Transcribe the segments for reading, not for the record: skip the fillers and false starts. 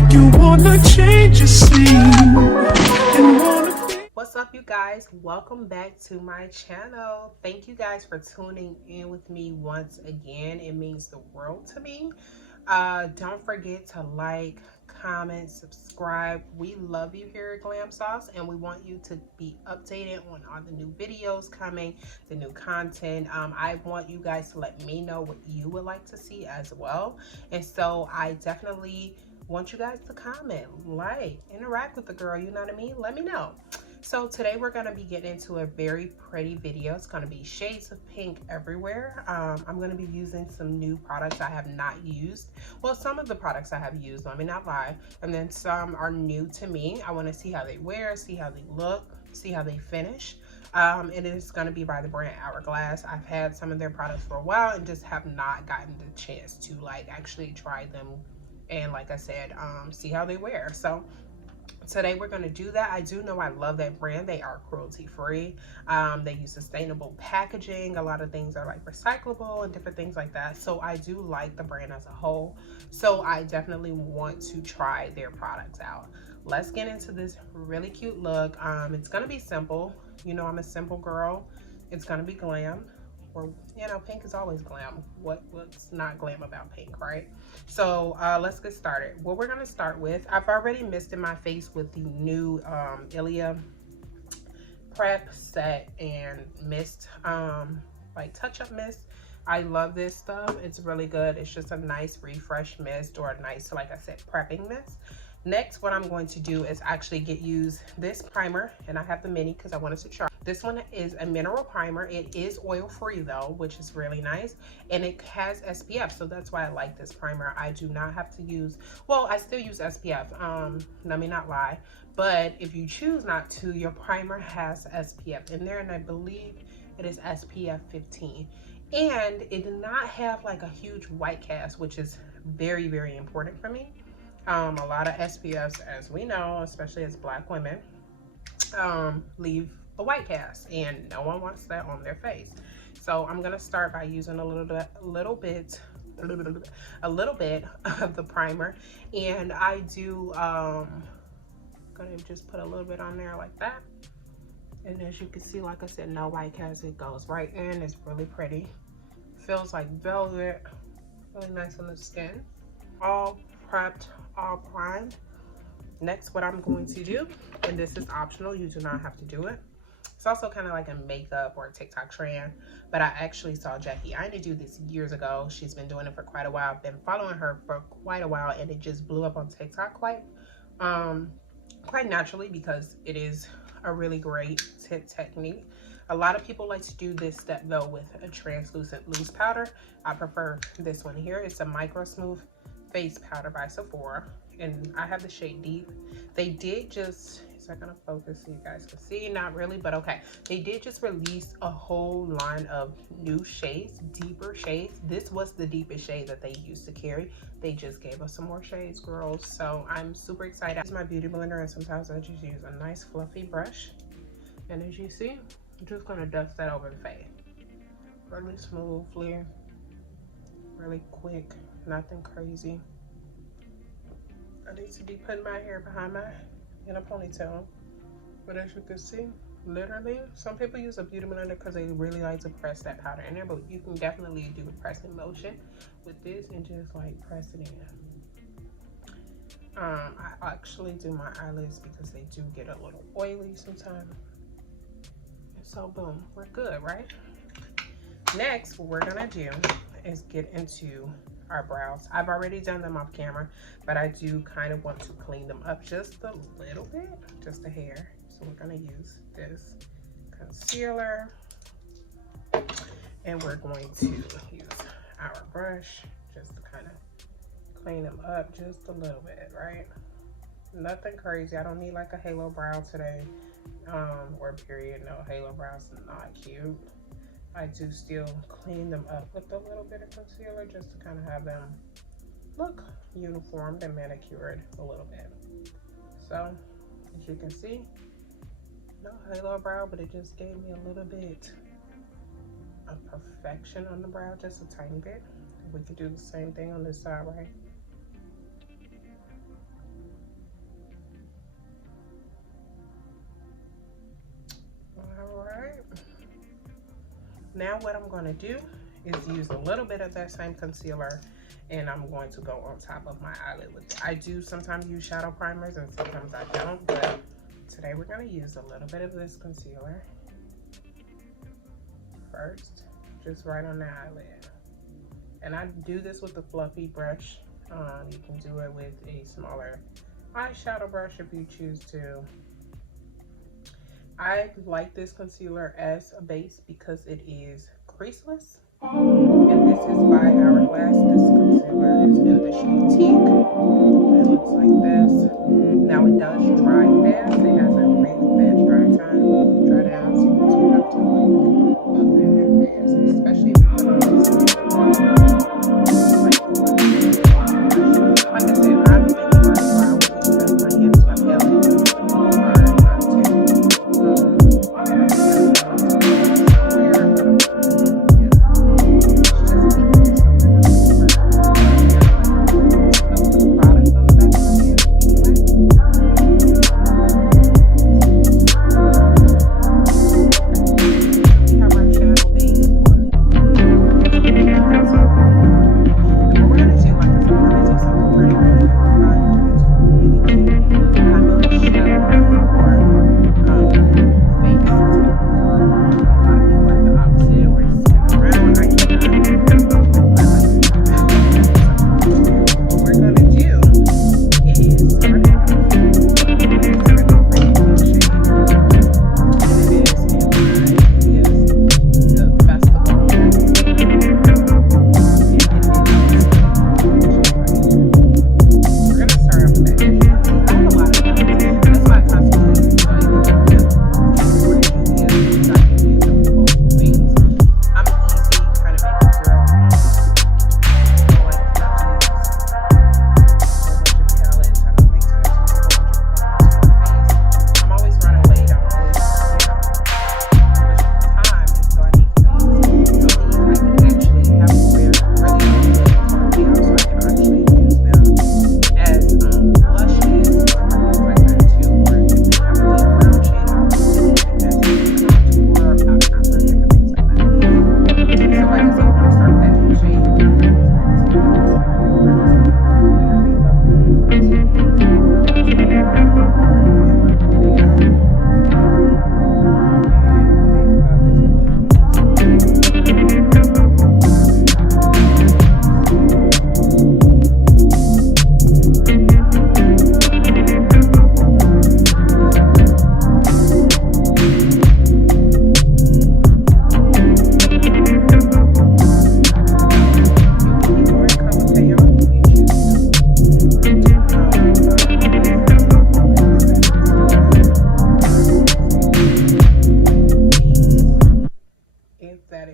make you wanna change your scene and wanna. What's up, you guys? Welcome back to my channel. Thank you guys for tuning in with me once again. It means the world to me. Don't forget to like, comment, subscribe. We love you here at Glam Sauce, and we want you to be updated on all the new videos coming, the new content. I want you guys to let me know what you would like to see as well. And so I definitely want you guys to comment, like, interact with the girl, you know what I mean? Let me know. So today we're going to be getting into a very pretty video. It's going to be shades of pink everywhere. I'm going to be using some new products I have not used. Well, some of the products I have used, let me not lie. And then some are new to me. I want to see how they wear, see how they look, see how they finish. It is going to be by the brand Hourglass. I've had some of their products for a while and just have not gotten the chance to like actually try them and, like I said, see how they wear. So today we're going to do that. I do know I love that brand. They are cruelty free. They use sustainable packaging. A lot of things are like recyclable and different things like that. So I do like the brand as a whole. So I definitely want to try their products out. Let's get into this really cute look. It's going to be simple. You know, I'm a simple girl. It's going to be glam. Or, you know, pink is always glam. What's not glam about pink, right? So let's get started. What we're going to start with, I've already misted my face with the new Ilia Prep Set and Mist, like touch-up mist. I love this stuff. It's really good. It's just a nice refresh mist, or a nice, like I said, prepping mist. Next, what I'm going to do is actually use this primer, and I have the mini because I wanted to try. This one is a mineral primer. It is oil free though, which is really nice, and it has SPF, so that's why I like this primer. I do not have to use, well, I still use SPF, let me not lie, but if you choose not to, your primer has SPF in there, and I believe it is SPF 15, and it did not have like a huge white cast, which is very, very important for me. A lot of SPFs, as we know, especially as Black women, leave a white cast, and no one wants that on their face. So I'm gonna start by using a little bit of the primer, and I do gonna just put a little bit on there like that. And as you can see, like I said, no white cast. It goes right in. It's really pretty. Feels like velvet. Really nice on the skin. All prepped, all primed. Next, what I'm going to do, and this is optional, you do not have to do it. It's also kind of like a makeup or a TikTok trend, but I actually saw Jackie Aina do this years ago. She's been doing it for quite a while. I've been following her for quite a while, and it just blew up on TikTok quite naturally, because it is a really great tip technique. A lot of people like to do this step though with a translucent loose powder. I prefer this one here. It's a micro smooth face powder by Sephora, and I have the shade Deep. They did just, is that gonna focus so you guys can see? Not really, but okay. They did just release a whole line of new shades, deeper shades. This was the deepest shade that they used to carry. They just gave us some more shades, girls. So I'm super excited. I use my beauty blender, and sometimes I just use a nice fluffy brush. And as you see, I'm just gonna dust that over the face. Really smoothly, really quick, nothing crazy. I need to be putting my hair behind in a ponytail, but as you can see, literally, some people use a beauty blender because they really like to press that powder in there, but you can definitely do a pressing motion with this and just like press it in. I actually do my eyelids because they do get a little oily sometimes. So boom, we're good, right? Next, what we're gonna do is get into our brows. I've already done them off camera, but I do kind of want to clean them up just a little bit, just a hair. So we're gonna use this concealer, and we're going to use our brush just to kind of clean them up just a little bit, right? Nothing crazy. I don't need like a halo brow today, or period. No, halo brows are not cute. I do still clean them up with a little bit of concealer just to kind of have them look uniformed and manicured a little bit. So as you can see, no halo brow, but it just gave me a little bit of perfection on the brow, just a tiny bit. We could do the same thing on this side, right? Now what I'm going to do is use a little bit of that same concealer, and I'm going to go on top of my eyelid with it. I do sometimes use shadow primers and sometimes I don't, but today we're going to use a little bit of this concealer first, just right on the eyelid. And I do this with a fluffy brush. You can do it with a smaller eyeshadow brush if you choose to. I like this concealer as a base because it is creaseless. And this is by Hourglass. This concealer is in the shade Teak. It looks like this. Now it does dry fast. It has a really fast dry time. Dry down, so you have to like buff it fast, especially if you put on this. Like I said, I'm a big brush, so I would use my hands, my palette. It's hard not to.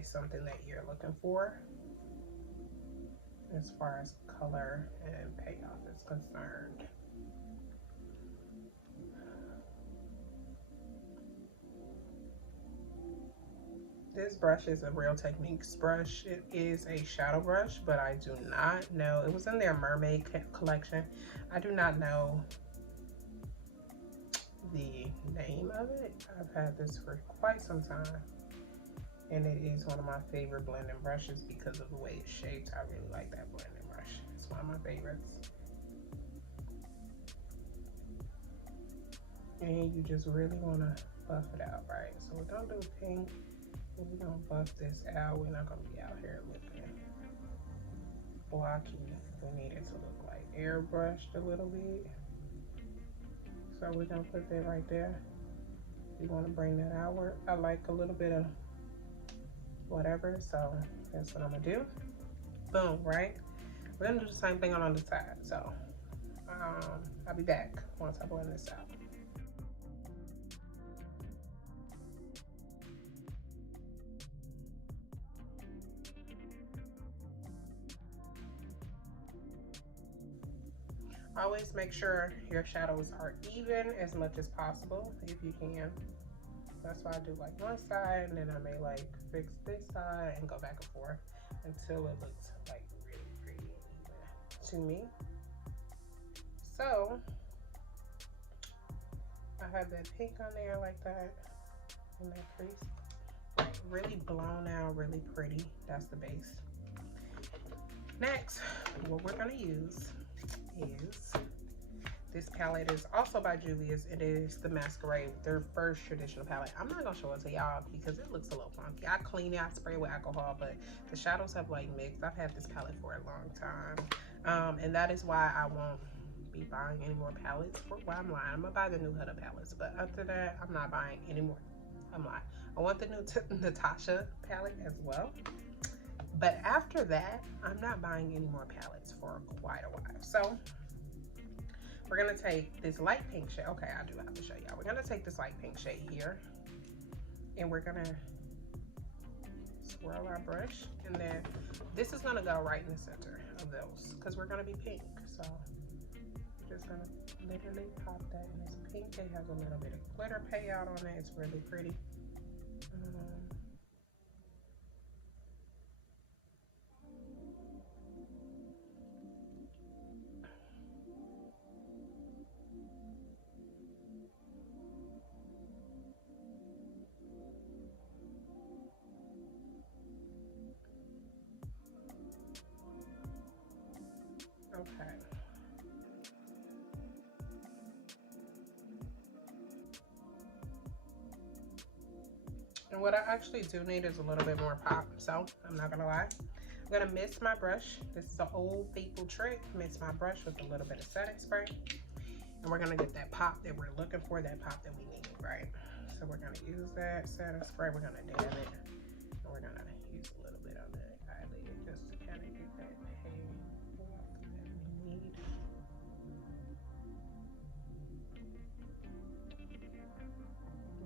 Something that you're looking for as far as color and payoff is concerned. This brush is a Real Techniques brush. It is a shadow brush, but I do not know. It was in their mermaid collection. I do not know the name of it. I've had this for quite some time. And it is one of my favorite blending brushes because of the way it's shaped. I really like that blending brush. It's one of my favorites. And you just really want to buff it out, right? So we're going to do pink. And we're going to buff this out. We're not going to be out here looking blocky. We need it to look like airbrushed a little bit. So we're going to put that right there. You want to bring that outward. I like a little bit of whatever, so that's what I'm gonna do. Boom, right? We're gonna do the same thing on the side, so I'll be back once I blend this out. Always make sure your shadows are even as much as possible if you can. That's why I do like one side, and then I may like fix this side and go back and forth until it looks like really pretty and even to me. So I have that pink on there like that in that crease. Really blown out, really pretty. That's the base. Next, what we're gonna use is this palette. Is also by Juvia's. It is the Masquerade, their first traditional palette. I'm not gonna show it to y'all because it looks a little funky. I clean it, I spray it with alcohol, but the shadows have like mixed. I've had this palette for a long time. And that is why I won't be buying any more palettes. Well, I'm lying. I'm gonna buy the new Huda palettes, but after that, I'm not buying any more. I'm lying. I want the new Natasha palette as well. But after that, I'm not buying any more palettes for quite a while. So we're gonna take this light pink shade. Okay, I do have to show y'all. We're gonna take this light pink shade here, and we're gonna swirl our brush, and then this is gonna go right in the center of those because we're gonna be pink. So we're just gonna literally pop that in this pink. It has a little bit of glitter payout on it. It's really pretty. Okay. And what I actually do need is a little bit more pop, so I'm not gonna lie. I'm gonna mist my brush. This is an old faithful trick. Mist my brush with a little bit of setting spray. And we're gonna get that pop that we're looking for, that pop that we need, right? So we're gonna use that setting spray. We're gonna dab it. And we're gonna use a little bit of that eyelid just to kind of get that paint off that we need.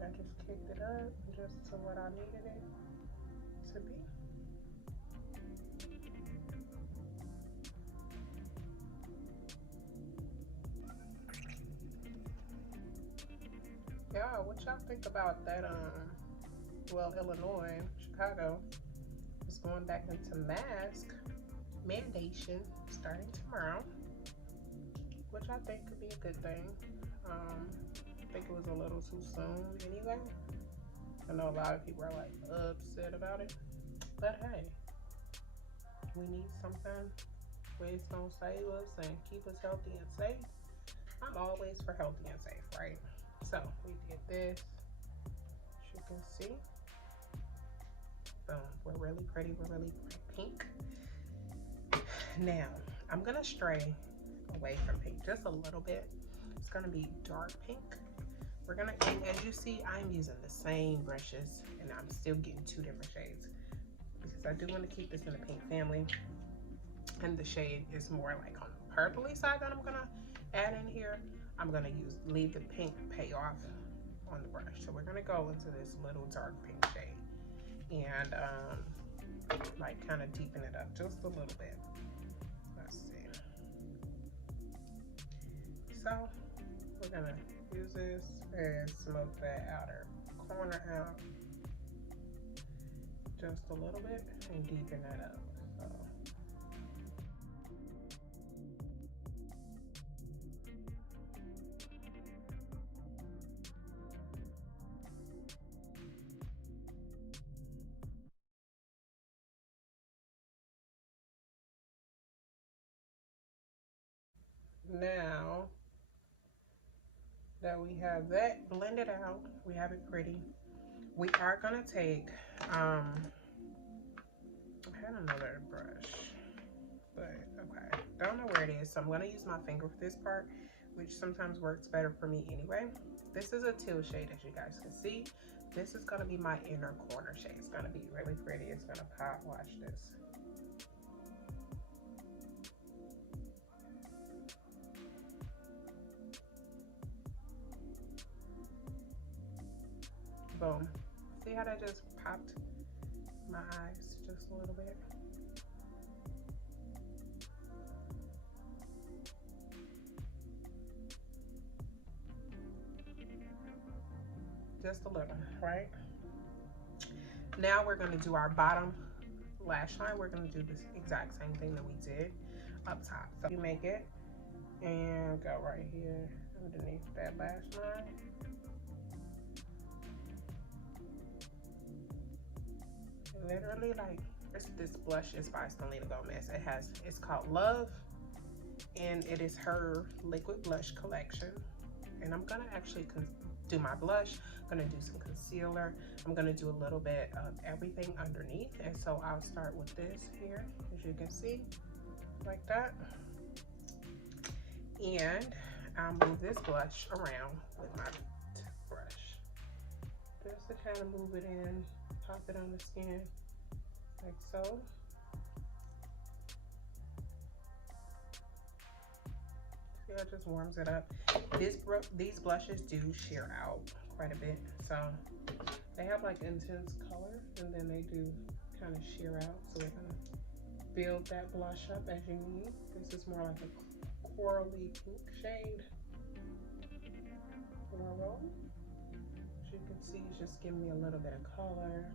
I just kicked it up just to what I needed it to be. Yeah, what y'all think about that? Well, Illinois, Chicago is going back into mask mandation starting tomorrow, which I think could be a good thing. I think it was a little too soon anyway. I know a lot of people are like upset about it, but hey, we need something where it's gonna save us and keep us healthy and safe. I'm always for healthy and safe, right? So we did this, as you can see. Boom, we're really pretty, we're really pink. Now, I'm gonna stray away from pink just a little bit. It's gonna be dark pink. We're gonna, as you see, I'm using the same brushes and I'm still getting two different shades because I do want to keep this in the pink family. And the shade is more like on the purpley side that I'm gonna add in here. I'm gonna leave the pink payoff on the brush. So we're gonna go into this little dark pink shade and like kind of deepen it up just a little bit. Let's see. So we're gonna use this and smoke that outer corner out just a little bit and deepen that up. So. Now that we have that blended out, we have it pretty. We are gonna take, I had another brush, but okay, don't know where it is. So I'm gonna use my finger for this part, which sometimes works better for me anyway. This is a teal shade, as you guys can see. This is gonna be my inner corner shade. It's gonna be really pretty. It's gonna pop, watch this. Boom. See how that just popped my eyes just a little bit? Just a little, right? Now we're gonna do our bottom lash line. We're gonna do this exact same thing that we did up top. So you make it and go right here underneath that lash line. literally like, this blush is by Selena Gomez. It's called Love, and it is her liquid blush collection. And I'm gonna actually do my blush. I'm gonna do some concealer. I'm gonna do a little bit of everything underneath. And so I'll start with this here, as you can see, like that. And I'll move this blush around with my brush, just to kind of move it in, pop it on the skin, like so. See, it just warms it up. These blushes do sheer out quite a bit, so they have like intense color, and then they do kind of sheer out. So we're gonna build that blush up as you need. This is more like a corally pink shade. Floral. As you can see, it's just giving me a little bit of color.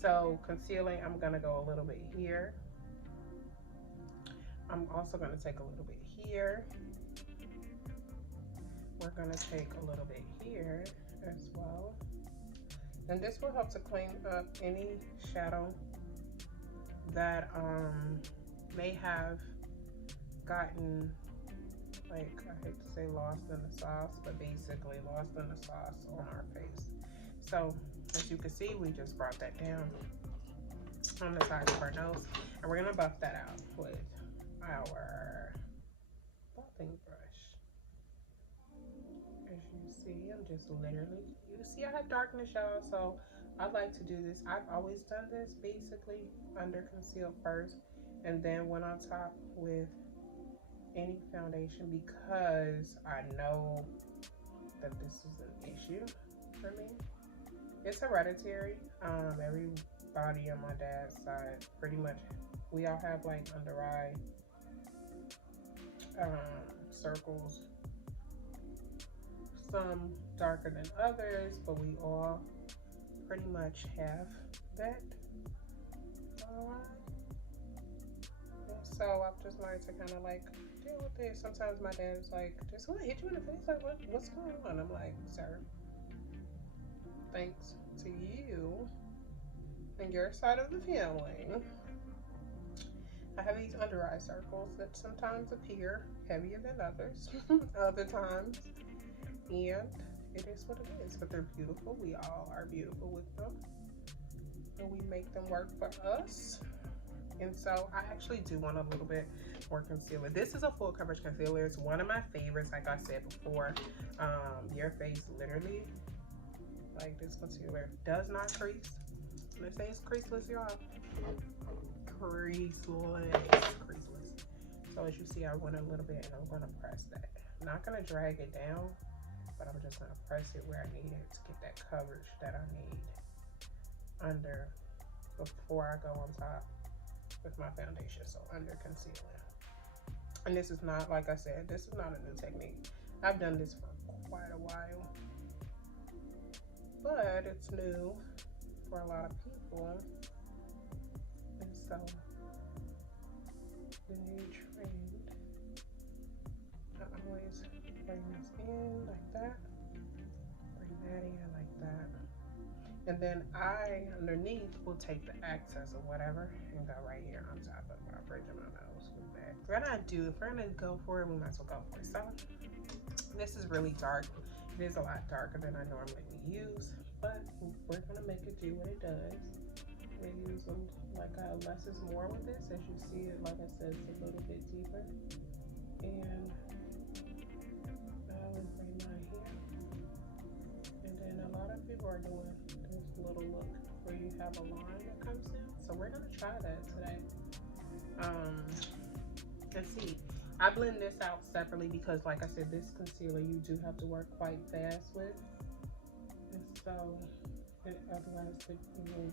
So concealing, I'm gonna go a little bit here. I'm also gonna take a little bit here. We're gonna take a little bit here as well. And this will help to clean up any shadow that may have gotten, like, I hate to say lost in the sauce, but basically lost in the sauce on our face. So as you can see, we just brought that down on the side of our nose, and we're gonna buff that out with our buffing brush. As you see, I'm just literally, you see I have darkness, y'all, so I like to do this. I've always done this basically under conceal first, and then went on top with any foundation, because I know that this is an issue for me. It's hereditary. Everybody on my dad's side, pretty much, we all have like under eye circles, some darker than others, but we all pretty much have that. So I've just learned to kind of like deal with it. Sometimes my dad's like, just want to hit you in the face, like, what's going on? I'm like, sir, thanks to you and your side of the family, I have these under eye circles that sometimes appear heavier than others, other times, and it is what it is, but they're beautiful. We all are beautiful with them, and we make them work for us. And so I actually do want a little bit more concealer. This is a full coverage concealer. It's one of my favorites. Like I said before, your face literally, like, this concealer does not crease. Let's say it's creaseless, y'all. Creaseless. So as you see, I went a little bit, and I'm gonna press that. I'm not gonna drag it down, but I'm just gonna press it where I need it to get that coverage that I need under, before I go on top with my foundation. So under concealer. And this is not, like I said, this is not a new technique. I've done this for quite a while, but it's new for a lot of people. And so the new trend, I always bring this in like that, bring that in like that, and then I underneath will take the excess or whatever and go right here on top of my bridge of my nose with that. If we're gonna go for it, we might as well go for it. So this is really dark. It is a lot darker than I normally use, but we're gonna make it do what it does. We use them like less is more with this. As you see it, like I said, it's a little bit deeper. And I would bring mine here. And then a lot of people are doing this little look where you have a line that comes in. So we're gonna try that today. Let's see. I blend this out separately because, like I said, this concealer you do have to work quite fast with. And so, otherwise it will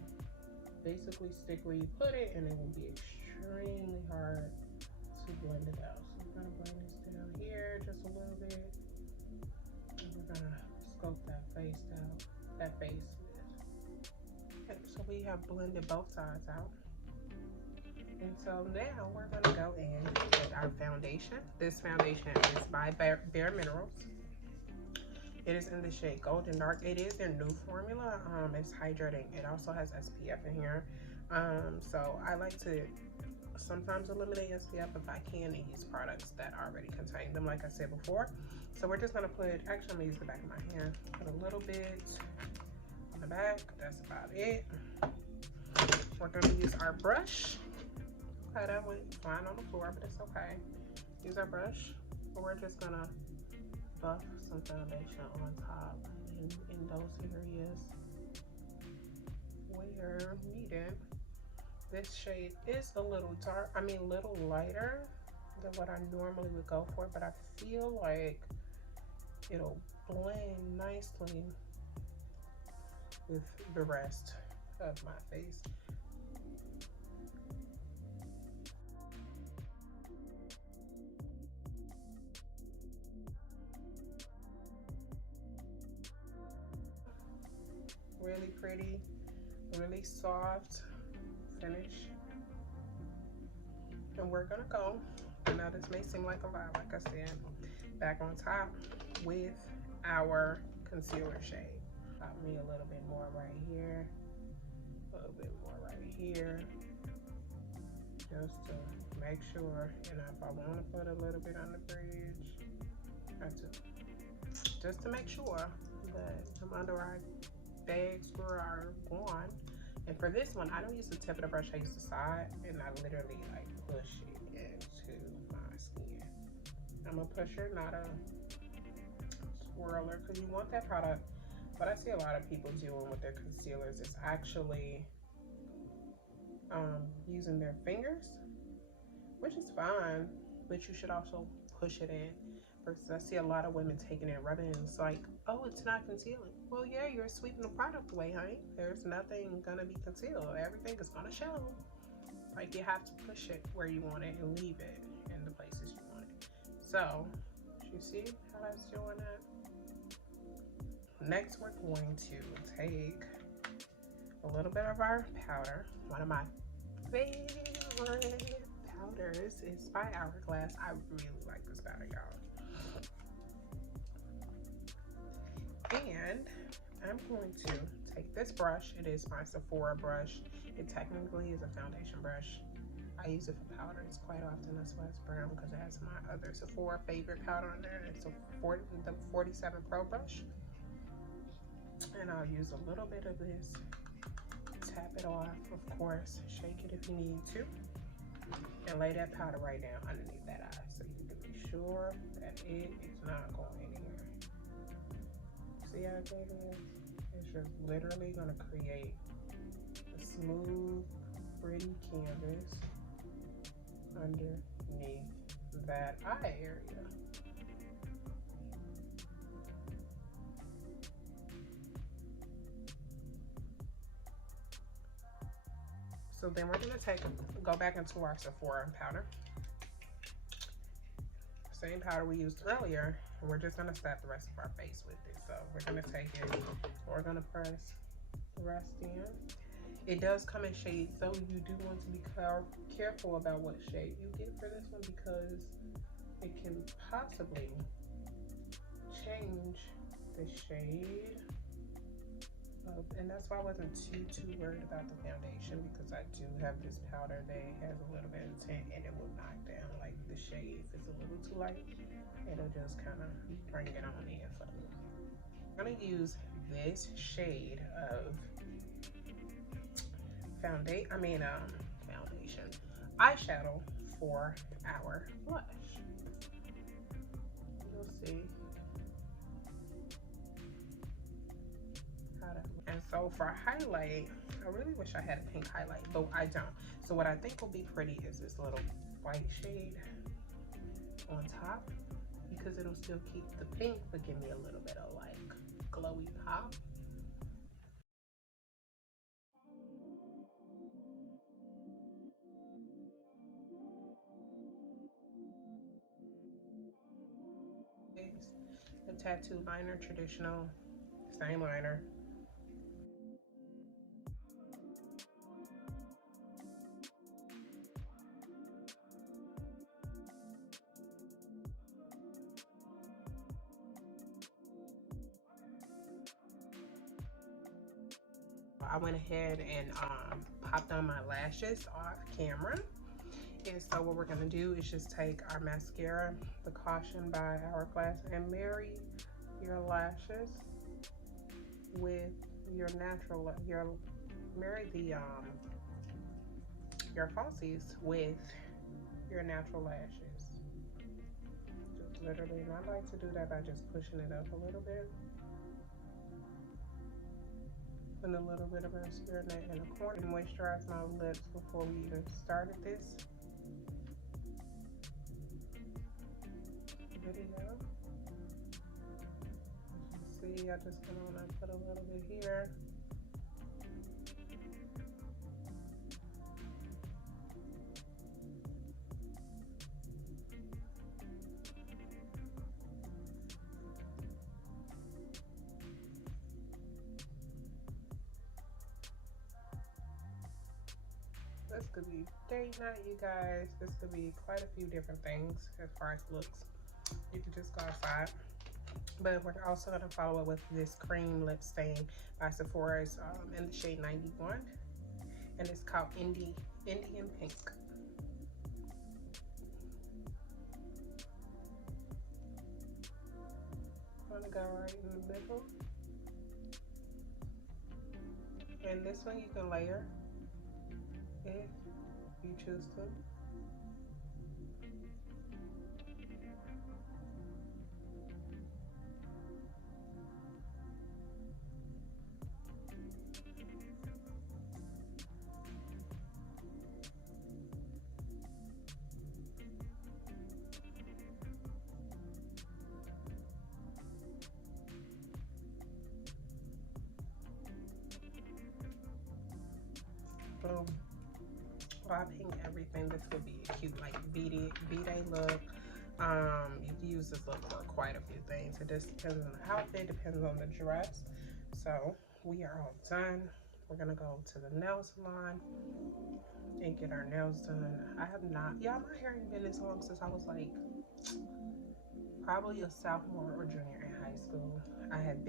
basically stick where you put it, and it will be extremely hard to blend it out. So we're gonna blend this down here just a little bit, and we're gonna scope that face down, that face with. Okay, so we have blended both sides out. And so now we're gonna go in with our foundation. This foundation is by Bare Minerals. It is in the shade Golden Dark. It is their new formula. It's hydrating. It also has SPF in here. So I like to sometimes eliminate SPF if I can and use products that already contain them, like I said before. So we're just gonna put, actually I'm gonna use the back of my hand, put a little bit on the back. That's about it. We're gonna use our brush. Okay, that went fine on the floor, but it's okay. Use our brush, but we're just gonna buff some foundation on top in those areas where needed. This shade is a little dark, a little lighter than what I normally would go for, but I feel like it'll blend nicely with the rest of my face. Really pretty, really soft finish. And we're gonna go, now this may seem like a lot, like I said, back on top with our concealer shade. Got me a little bit more right here, a little bit more right here, just to make sure. And if I want to put a little bit on the bridge, just to make sure that some under eye bags are gone. And for this one, I don't use the tip of the brush, I use the side, and I literally like push it into my skin. I'm a pusher, not a swirler, because you want that product. What I see a lot of people doing with their concealers is actually using their fingers, which is fine, but you should also push it in. Versus I see a lot of women taking it, rubbing it, and it's like, oh, it's not concealing. Well, yeah, you're sweeping the product away, honey. There's nothing gonna be concealed. Everything is gonna show. Like, you have to push it where you want it and leave it in the places you want it. So, you see how that's doing that? Next, we're going to take a little bit of our powder. One of my favorite powders is by Hourglass. I really like this powder, y'all. And I'm going to take this brush. It is my Sephora brush. It technically is a foundation brush. I use it for powders quite often. That's why it's brown, because it has my other Sephora favorite powder in there. It's the 47 Pro brush. And I'll use a little bit of this. Tap it off, of course. Shake it if you need to. And lay that powder right down underneath that eye, so you can be sure that it is not going anywhere. See how good it is? It's just literally going to create a smooth, pretty canvas underneath that eye area. So then we're going to go back into our Sephora powder. Same powder we used earlier, and we're just going to set the rest of our face with it. So we're going to take it, we're going to press the rest in. It does come in shades, so you do want to be careful about what shade you get for this one, because it can possibly change the shade. And that's why I wasn't too worried about the foundation, because I do have this powder that has a little bit of tint, and it will knock down like the shade. If it's a little too light, it'll just kind of bring it on in for me. I'm gonna use this shade of foundation eyeshadow for our blush. You'll see how that. And so for highlight, I really wish I had a pink highlight, but I don't. So what I think will be pretty is this little white shade on top, because it'll still keep the pink but give me a little bit of like glowy pop. The tattoo liner, traditional, same liner. I went ahead and popped on my lashes off camera. And so what we're gonna do is just take our mascara, the Caution by Hourglass, and marry your lashes with your natural, marry the your falsies with your natural lashes. Just literally, and I like to do that by just pushing it up a little bit. Putting a little bit of mascara in the corner and moisturize my lips before we even started this video. See, I just went on and put a little bit here. This could be date night, you guys. This could be quite a few different things as far as looks. You could just go outside. But we're also going to follow it with this cream lip stain by Sephora's in the shade 91. And it's called Indian Pink. I'm going to go right in the middle. And this one you can layer if you choose to. Boom. Wrapping everything. This would be a cute like B-Day look. You can use this look for quite a few things. It just depends on the outfit, depends on the dress. So we are all done. We're gonna go to the nail salon and get our nails done. I have not, y'all, my hair ain't been this long since I was like probably a sophomore or junior in high school. I had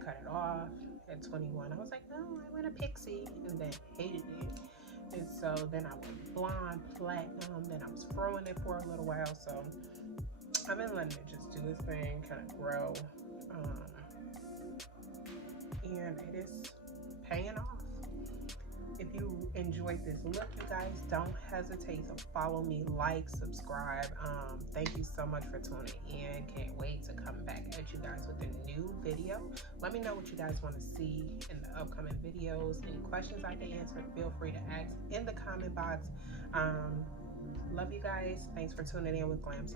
cut it off at 21. I was like, no, I want a pixie, and then hated it. And so then I went blonde, platinum, then I was throwing it for a little while. So I've been letting it just do its thing, kind of grow. And it is paying off. If you enjoyed this look, you guys, don't hesitate to follow me, like, subscribe. Thank you so much for tuning in. Can't wait to come back at you guys with a new video. Let me know what you guys want to see in the upcoming videos. Any questions I can answer, feel free to ask in the comment box. Love you guys. Thanks for tuning in with Glam Sauce.